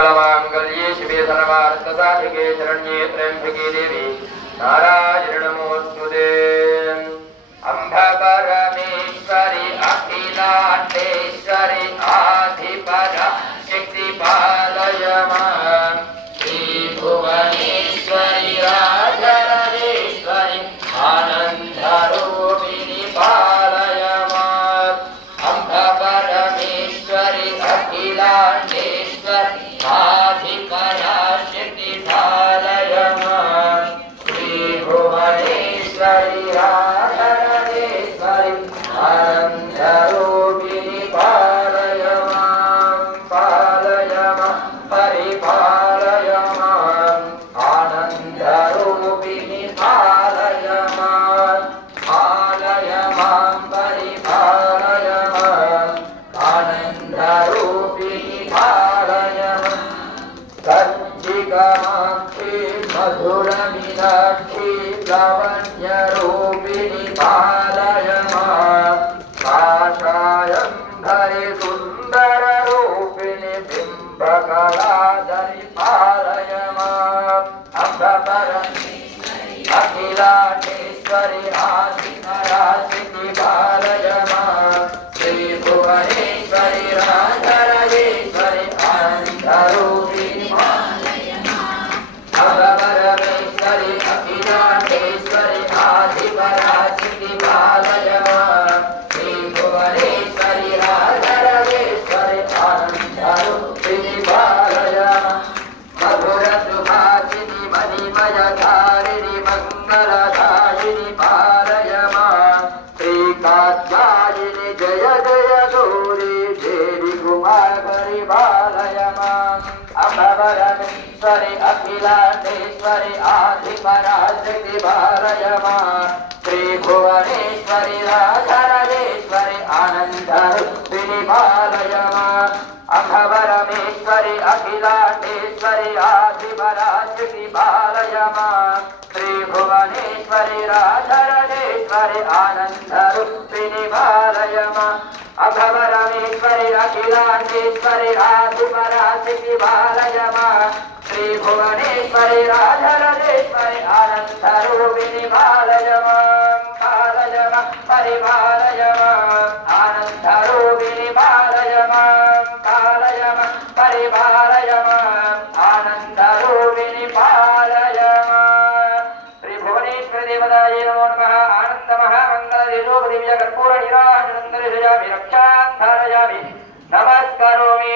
मांगल्ये शिवे सर्वार्थसाधिके शरण्ये त्र्यंबके देवी नारायण नमोस्तुते। अंब परमेश्वरी अखिलांडेश्वरी आधिपरा शक्तिपालय मां श्री भुवनेश्वरी राजराजेश्वरी आनंदरूपिणी पालय मां। अंब परमेश्वरी अखिलांडेश्वरी आधिपरा शक्तिपालय मां श्री भुवनेश्वरी राजराजेश्वरी आनंदरूपिणी पालय मां परिपालय मां आनंदरूपिणी पालय मां परिपालय मां आनंदरूपिणी पालय मां। कंचिकाक्षी मधुरमीनाक्षी लावण्यरूपिणी पालय मां काषायंधरी सुन्दररूपिणी बिम्बकलाधरी पालय मां। अंब परमेश्वरी अखिलांडेश्वरी आदिपराशक्ति पालय मां श्री भुवनेश्वरी राजराजेश्वरी आनंदरूपिणी पालय मां। अंब परमेश्वरी अखिलांडेश्वरी आदिपराशक्ति पालय मां श्री भुवनेश्वरी राजराजेश्वरी आनंदरूपिणी पालय मां। मधुरसुभाषिनी मणिमयधारिणी मंगलदायिनी पालय मां श्री कात्यायिनी जय जय गौरी देवी कुमारी पालय मां। अंब परमेश्वरी अखिलांडेश्वरी आदिपराशक्ति पालय मां श्री भुवनेश्वरी राजराजेश्वरी आनंदरूपिणी पालय मां। अंब परमेश्वरी अखिलांडेश्वरी आदिपराशक्ति पालय मां श्री भुवनेश्वरी राजराजेश्वरी आनंदरूपिणी पालय मां। अंब परमेश्वरी अखिलांडेश्वरी आदिपराशक्ति पालय मां श्री भुवनेश्वरी राजराजेश्वरी आनंदरूपिणी पालय मां परिपालय मां आनंदरूपिणी पालय मां परिपालय मां आनंदरूपिणी पालय मां। श्री भुवनेश्वरी देवतायै नमो नमः। आनंद महामंगल तेजो दिव्य कर्पूर निराजनंदर्शयामि रक्षां धारयामि नमस्करोमि।